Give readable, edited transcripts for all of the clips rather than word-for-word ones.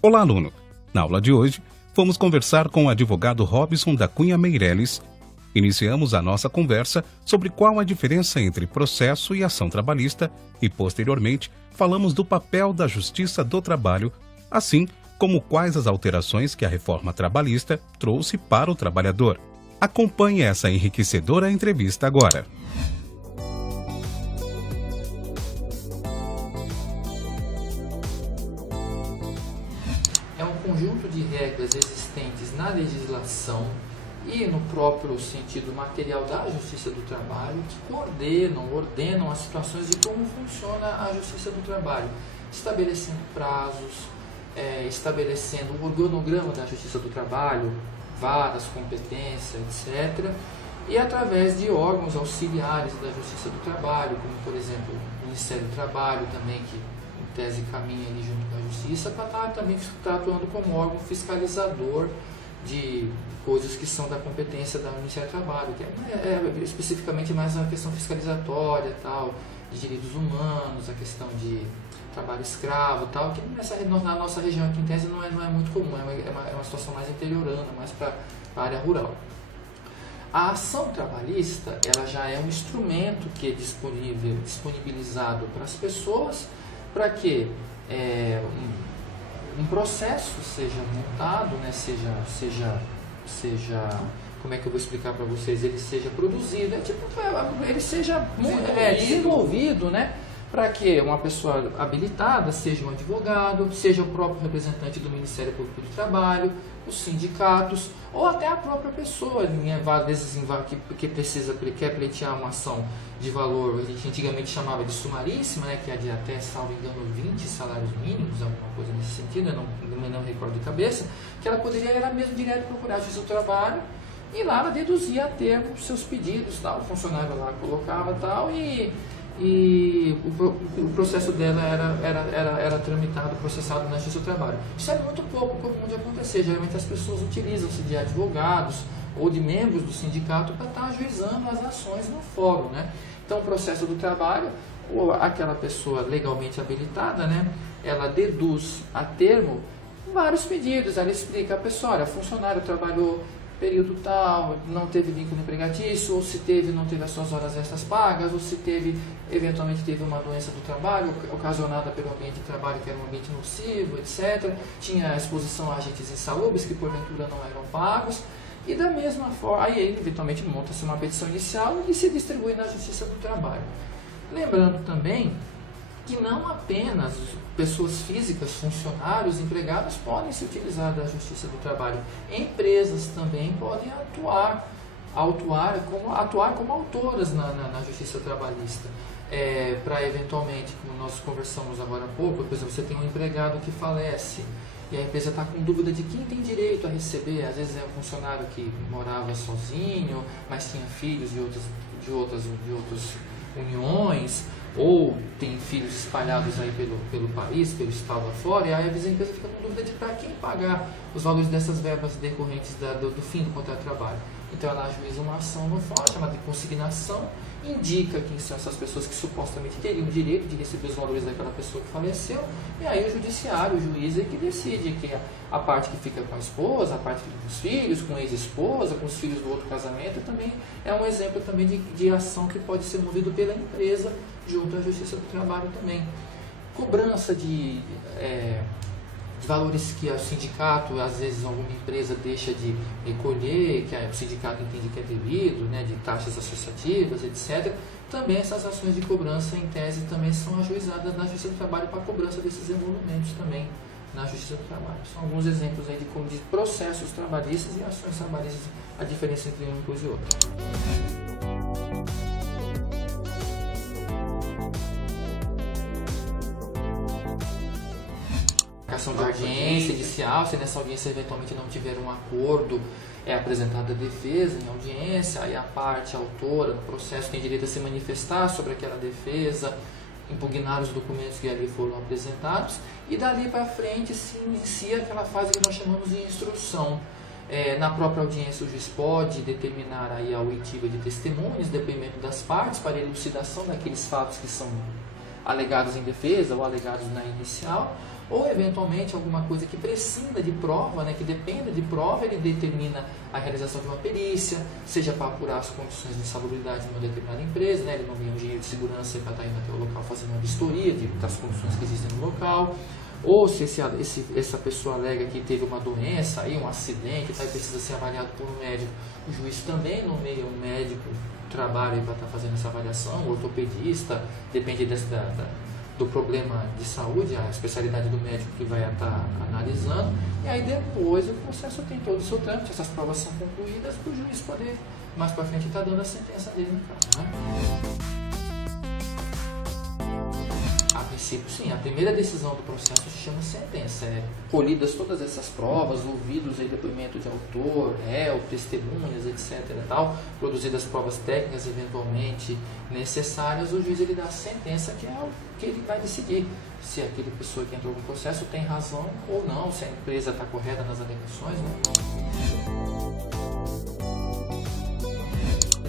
Olá, aluno! Na aula de hoje, vamos conversar com o advogado Robson da Cunha Meirelles. Iniciamos a nossa conversa sobre qual a diferença entre processo e ação trabalhista e, posteriormente, falamos do papel da Justiça do Trabalho, assim como quais as alterações que a reforma trabalhista trouxe para o trabalhador. Acompanhe essa enriquecedora entrevista agora. É um conjunto de regras existentes na legislação e no próprio sentido material da Justiça do Trabalho que ordenam as situações de como funciona a Justiça do Trabalho, estabelecendo prazos, estabelecendo o organograma da Justiça do Trabalho, varas, competência, etc., e através de órgãos auxiliares da Justiça do Trabalho, como, por exemplo, o Ministério do Trabalho também, que em tese caminha ali junto com a Justiça, para estar também atuando como órgão fiscalizador de coisas que são da competência do Ministério do Trabalho, que é especificamente mais a questão fiscalizatória, tal, de direitos humanos, a questão de trabalho escravo, tal, que na nossa região aqui em tese não é muito comum, é uma situação mais interiorana, mais para a área rural. A ação trabalhista, ela já é um instrumento que é disponibilizado para as pessoas para que um processo seja montado, né, seja como é que eu vou explicar para vocês, ele seja produzido, ele seja desenvolvido, né, para que uma pessoa habilitada seja um advogado, seja o próprio representante do Ministério Público do Trabalho, os sindicatos, ou até a própria pessoa, às vezes que quer pleitear uma ação de valor, a gente antigamente chamava de sumaríssima, né, que é de até, salvo engano, 20 salários mínimos, alguma coisa nesse sentido, eu não recordo de cabeça, que ela poderia, ela mesmo direto procurar a Justiça do Trabalho, e lá ela deduzia a termo os seus pedidos, tal, o funcionário lá colocava tal, e o processo dela era tramitado, processado na Justiça do Trabalho. Isso é muito pouco comum de acontecer. Geralmente as pessoas utilizam-se de advogados ou de membros do sindicato para estar ajuizando as ações no fórum, né? Então, o processo do trabalho, ou aquela pessoa legalmente habilitada, né, ela deduz a termo vários pedidos. Ela explica a pessoa, olha, funcionário trabalhou período tal, não teve vínculo empregatício, ou se teve, não teve as suas horas extras pagas, ou se teve, eventualmente teve uma doença do trabalho ocasionada pelo ambiente de trabalho que era um ambiente nocivo, etc. Tinha exposição a agentes insalubres que porventura não eram pagos, e da mesma forma, aí eventualmente monta-se uma petição inicial e se distribui na Justiça do Trabalho. Lembrando também que não apenas pessoas físicas, funcionários, empregados podem se utilizar da Justiça do Trabalho. Empresas também podem atuar como autoras na Justiça Trabalhista. Para eventualmente, como nós conversamos agora há pouco, por exemplo, você tem um empregado que falece e a empresa está com dúvida de quem tem direito a receber. Às vezes é um funcionário que morava sozinho, mas tinha filhos de outras uniões, ou tem filhos espalhados aí pelo país, pelo estado afora, e aí a empresa fica com dúvida de para quem pagar os valores dessas verbas decorrentes do fim do contrato de trabalho. Então ela ajuiza uma ação no fórum, chamada de consignação, indica quem são essas pessoas que supostamente teriam o direito de receber os valores daquela pessoa que faleceu, e aí o judiciário, o juiz é que decide que a parte que fica com a esposa, a parte que fica com os filhos, com a ex-esposa, com os filhos do outro casamento, também é um exemplo também de ação que pode ser movida pela empresa junto à Justiça do Trabalho também. Cobrança de valores que o sindicato, às vezes alguma empresa deixa de recolher, que o sindicato entende que é devido, né, de taxas associativas, etc. Também essas ações de cobrança, em tese, também são ajuizadas na Justiça do Trabalho para a cobrança desses emolumentos também na Justiça do Trabalho. São alguns exemplos aí de processos trabalhistas e ações trabalhistas, a diferença entre uma coisa e outra. Ação de audiência judicial, se nessa audiência eventualmente não tiver um acordo, é apresentada a defesa em audiência, aí a parte autora do processo tem direito a se manifestar sobre aquela defesa, impugnar os documentos que ali foram apresentados, e dali para frente se inicia aquela fase que nós chamamos de instrução. Na própria audiência o juiz pode determinar aí a oitiva de testemunhas, depoimento das partes para elucidação daqueles fatos que são alegados em defesa ou alegados na inicial, ou eventualmente alguma coisa que precisa de prova, né, que dependa de prova, ele determina a realização de uma perícia, seja para apurar as condições de insalubridade de uma determinada empresa, né, ele nomeia um engenheiro de segurança para estar indo até o local fazendo uma vistoria das condições que existem no local, ou se essa pessoa alega que teve uma doença, aí, um acidente, tá, e precisa ser avaliado por um médico, o juiz também nomeia um médico do trabalho para estar fazendo essa avaliação, o ortopedista, depende do problema de saúde, a especialidade do médico que vai estar analisando, e aí depois o processo tem todo o seu trâmite, essas provas são concluídas para o juiz poder, mais para frente, estar dando a sentença dele no caso, né? A princípio, sim, a primeira decisão do processo se chama sentença, colhidas todas essas provas, ouvidos aí depoimento de autor, réu, testemunhas, etc. tal, produzidas provas técnicas eventualmente necessárias, o juiz ele dá a sentença, que é o que ele vai decidir se aquela pessoa que entrou no processo tem razão ou não, se a empresa está correta nas alegações, né?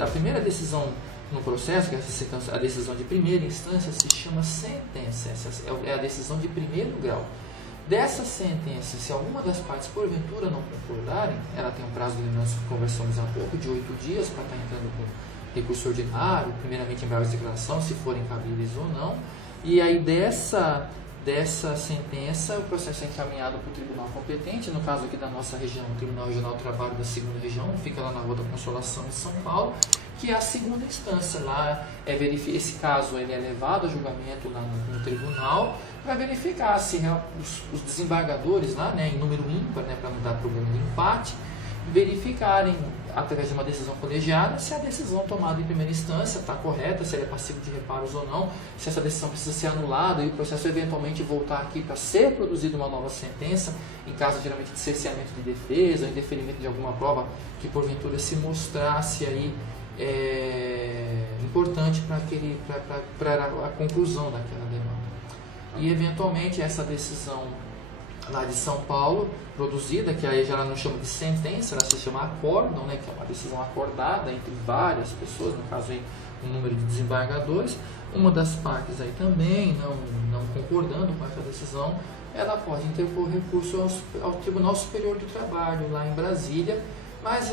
A primeira decisão no processo, que é a decisão de primeira instância, se chama sentença, essa é a decisão de primeiro grau. Dessa sentença, se alguma das partes porventura não concordarem, ela tem um prazo de nós conversamos há pouco, de 8 dias para estar entrando com recurso ordinário, primeiramente em breve declaração, se forem cabíveis ou não, e aí dessa sentença, o processo é encaminhado para o tribunal competente, no caso aqui da nossa região, o Tribunal Regional do Trabalho da 2ª Região, fica lá na Rua da Consolação, em São Paulo, que é a segunda instância. Lá esse caso ele é levado a julgamento lá no tribunal para verificar se os desembargadores lá, né, em número ímpar, né, para não dar problema de empate, verificarem, através de uma decisão colegiada, se a decisão tomada em primeira instância está correta, se ela é passível de reparos ou não, se essa decisão precisa ser anulada e o processo eventualmente voltar aqui para ser produzida uma nova sentença, em caso geralmente de cerceamento de defesa, ou indeferimento de alguma prova que porventura se mostrasse aí importante para a conclusão daquela demanda. E eventualmente essa decisão lá de São Paulo, produzida, que aí já ela não chama de sentença, ela se chama acórdão, né, que é uma decisão acordada entre várias pessoas, no caso aí um número de desembargadores, uma das partes aí também não concordando com essa decisão, ela pode interpor recurso ao Tribunal Superior do Trabalho, lá em Brasília, mas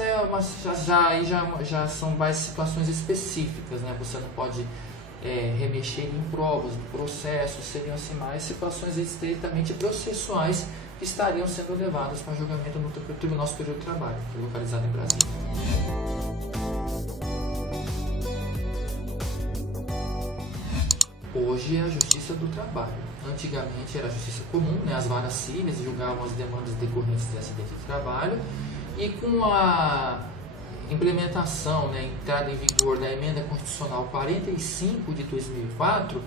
já são mais situações específicas, né, você não pode remexer em provas do processo, seriam assim, mais situações estritamente processuais que estariam sendo levadas para julgamento no Tribunal Superior do Trabalho, que é localizado em Brasília. Hoje é a Justiça do Trabalho. Antigamente era a Justiça Comum, né? As varas cíveis julgavam as demandas decorrentes de acidente de trabalho, e com a implementação, né, entrada em vigor da Emenda Constitucional 45 de 2004,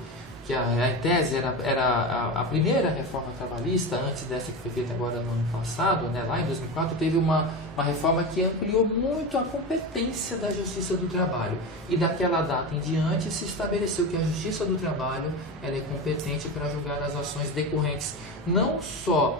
que em tese era a primeira reforma trabalhista, antes dessa que foi feita agora no ano passado, né, lá em 2004, teve uma reforma que ampliou muito a competência da Justiça do Trabalho. E daquela data em diante se estabeleceu que a Justiça do Trabalho ela é competente para julgar as ações decorrentes não só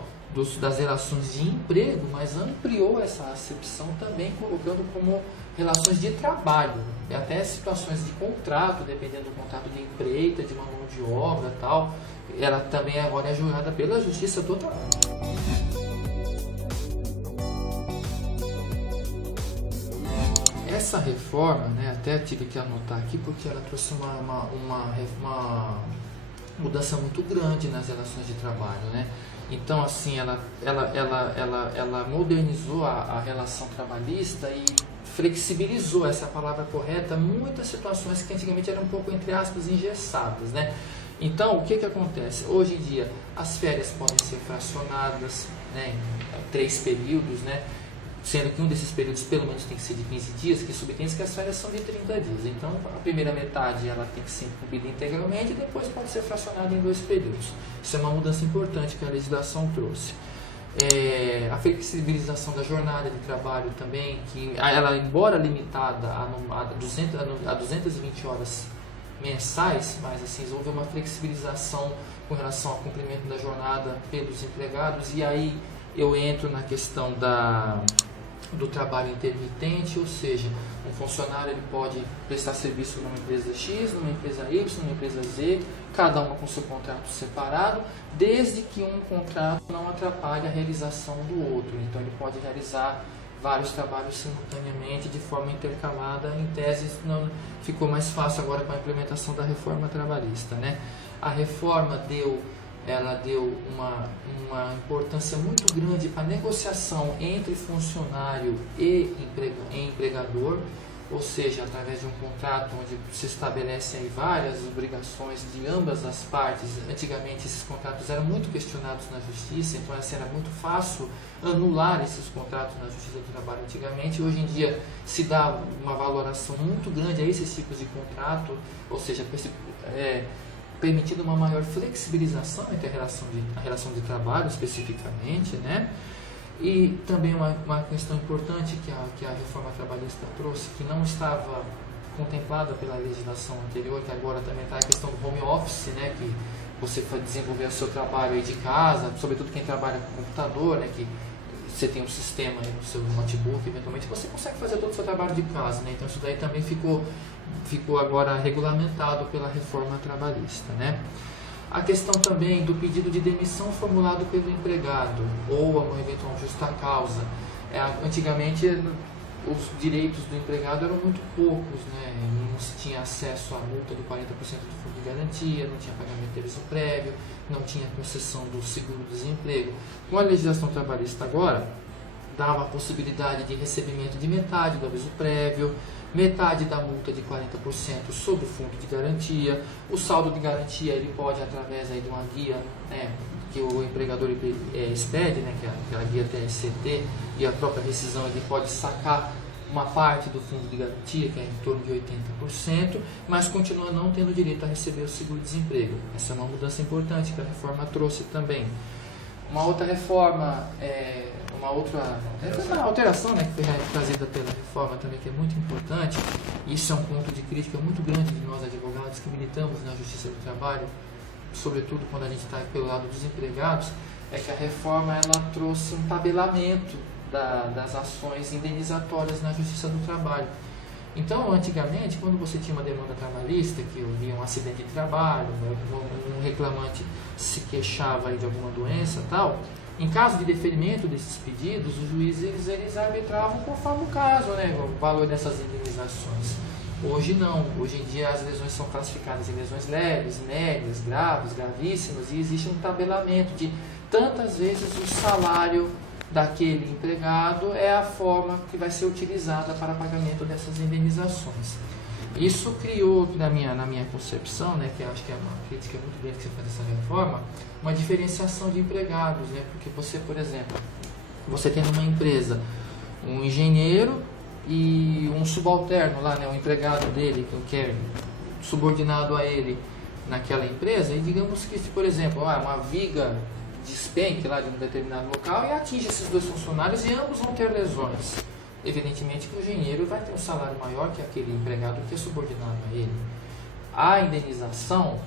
das relações de emprego, mas ampliou essa acepção também, colocando como relações de trabalho, até situações de contrato, dependendo do contrato de empreita, de uma mão de obra e tal, ela também agora é julgada pela Justiça do Trabalho. Essa reforma, né, até tive que anotar aqui porque ela trouxe uma mudança muito grande nas relações de trabalho, né? Então, assim, ela modernizou a relação trabalhista e flexibilizou, essa é a palavra correta, muitas situações que antigamente eram um pouco, entre aspas, engessadas, né? Então, o que acontece? Hoje em dia, as férias podem ser fracionadas, né, em 3 períodos, né? Sendo que um desses períodos pelo menos tem que ser de 15 dias, que subtende que as férias são de 30 dias. Então, a primeira metade ela tem que ser cumprida integralmente e depois pode ser fracionada em 2 períodos. Isso é uma mudança importante que a legislação trouxe. A flexibilização da jornada de trabalho também, que ela, embora limitada a 220 horas mensais, mas assim, houve uma flexibilização com relação ao cumprimento da jornada pelos empregados, e aí eu entro na questão do trabalho intermitente, ou seja, um funcionário ele pode prestar serviço numa empresa X, numa empresa Y, numa empresa Z, cada uma com seu contrato separado, desde que um contrato não atrapalhe a realização do outro. Então ele pode realizar vários trabalhos simultaneamente, de forma intercalada. Em tese, não ficou mais fácil agora com a implementação da reforma trabalhista, né? A reforma deu uma importância muito grande para a negociação entre funcionário e empregador, ou seja, através de um contrato onde se estabelecem aí várias obrigações de ambas as partes. Antigamente esses contratos eram muito questionados na justiça, então assim, era muito fácil anular esses contratos na justiça do trabalho antigamente. Hoje em dia se dá uma valoração muito grande a esses tipos de contrato, ou seja, permitindo uma maior flexibilização entre a relação de trabalho especificamente, né? E também uma questão importante que a reforma trabalhista trouxe, que não estava contemplada pela legislação anterior, que agora também está a questão do home office, né? Que você vai desenvolver o seu trabalho aí de casa, sobretudo quem trabalha com computador, né? Que você tem um sistema aí no seu notebook, eventualmente você consegue fazer todo o seu trabalho de casa, né? Então isso daí também ficou agora regulamentado pela reforma trabalhista, né? A questão também do pedido de demissão formulado pelo empregado ou uma eventual justa causa. Antigamente os direitos do empregado eram muito poucos, né? Não se tinha acesso à multa de 40% do fundo de garantia, não tinha pagamento de aviso prévio, não tinha concessão do seguro-desemprego. Com a legislação trabalhista agora, dava a possibilidade de recebimento de metade do aviso prévio, metade da multa de 40% sobre o fundo de garantia. O saldo de garantia ele pode, através aí de uma guia, né, que o empregador expede, né, que é aquela guia TSCT, e a própria rescisão, ele pode sacar uma parte do fundo de garantia, que é em torno de 80%, mas continua não tendo direito a receber o seguro-desemprego. Essa é uma mudança importante que a reforma trouxe também. Uma outra reforma, uma alteração, né, que foi trazida pela reforma também, que é muito importante. Isso é um ponto de crítica muito grande de nós advogados que militamos na Justiça do Trabalho, sobretudo quando a gente está pelo lado dos empregados, é que a reforma ela trouxe um tabelamento das ações indenizatórias na Justiça do Trabalho. Então, antigamente, quando você tinha uma demanda trabalhista, que havia um acidente de trabalho, um reclamante se queixava aí de alguma doença e tal, em caso de deferimento desses pedidos, os juízes eles arbitravam conforme o caso, né, o valor dessas indenizações. Hoje não, hoje em dia as lesões são classificadas em lesões leves, médias, graves, gravíssimas, e existe um tabelamento de tantas vezes o salário daquele empregado é a forma que vai ser utilizada para pagamento dessas indenizações. Isso criou, na minha concepção, né, que eu acho que é uma crítica muito grande que você faz dessa reforma, uma diferenciação de empregados, né, porque você, por exemplo, você tem numa empresa um engenheiro e um subalterno lá, né, um empregado dele, que é subordinado a ele naquela empresa, e digamos que, por exemplo, uma viga despenque lá de um determinado local e atinge esses dois funcionários e ambos vão ter lesões. Evidentemente que o engenheiro vai ter um salário maior que aquele empregado que é subordinado a ele. A indenização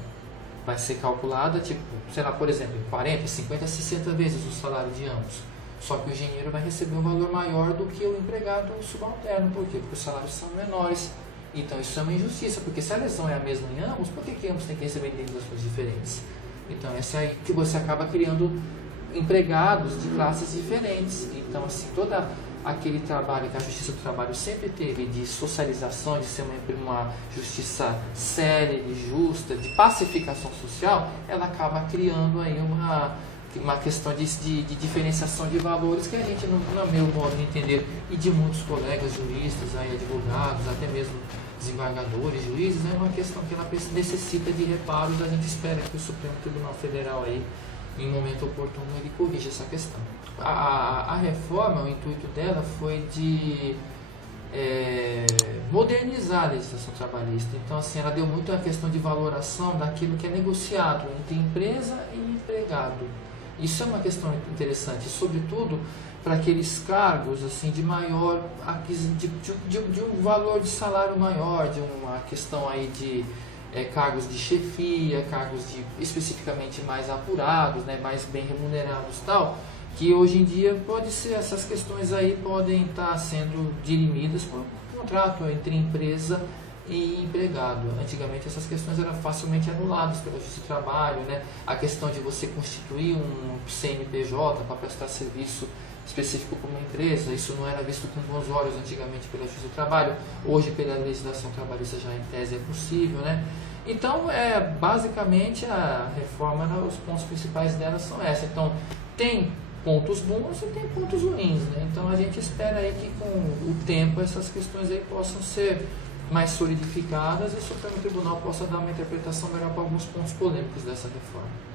vai ser calculada, tipo, sei lá, por exemplo, 40, 50, 60 vezes o salário de ambos. Só que o engenheiro vai receber um valor maior do que o empregado subalterno. Por quê? Porque os salários são menores. Então isso é uma injustiça, porque se a lesão é a mesma em ambos, por que ambos têm que receber indenizações diferentes? Então, essa é aí que você acaba criando empregados de classes diferentes. Então, assim, todo aquele trabalho que a Justiça do Trabalho sempre teve de socialização, de ser uma justiça séria, de justa, de pacificação social, ela acaba criando aí uma questão de diferenciação de valores que a gente, no meu modo de entender, e de muitos colegas juristas, aí, advogados, até mesmo desembargadores, juízes, é uma questão que ela necessita de reparos. A gente espera que o Supremo Tribunal Federal, aí, em momento oportuno, ele corrija essa questão. A reforma, o intuito dela foi de modernizar a legislação trabalhista. Então, assim, ela deu muito a questão de valoração daquilo que é negociado entre empresa e empregado. Isso é uma questão interessante, sobretudo para aqueles cargos assim, de maior de um valor de salário maior, de uma questão aí de cargos de chefia, cargos especificamente mais apurados, né, mais bem remunerados tal, que hoje em dia pode ser, essas questões aí podem estar sendo dirimidas por contrato entre empresa e empregado. Antigamente essas questões eram facilmente anuladas pela Justiça do Trabalho, né? A questão de você constituir um CNPJ para prestar serviço específico para uma empresa, isso não era visto com bons olhos antigamente pela Justiça do Trabalho, hoje pela legislação trabalhista já em tese é possível, né? Então, basicamente a reforma, os pontos principais dela são esses. Então, tem pontos bons e tem pontos ruins, né? Então a gente espera aí que com o tempo essas questões aí possam ser mais solidificadas e o Supremo Tribunal possa dar uma interpretação melhor para alguns pontos polêmicos dessa reforma.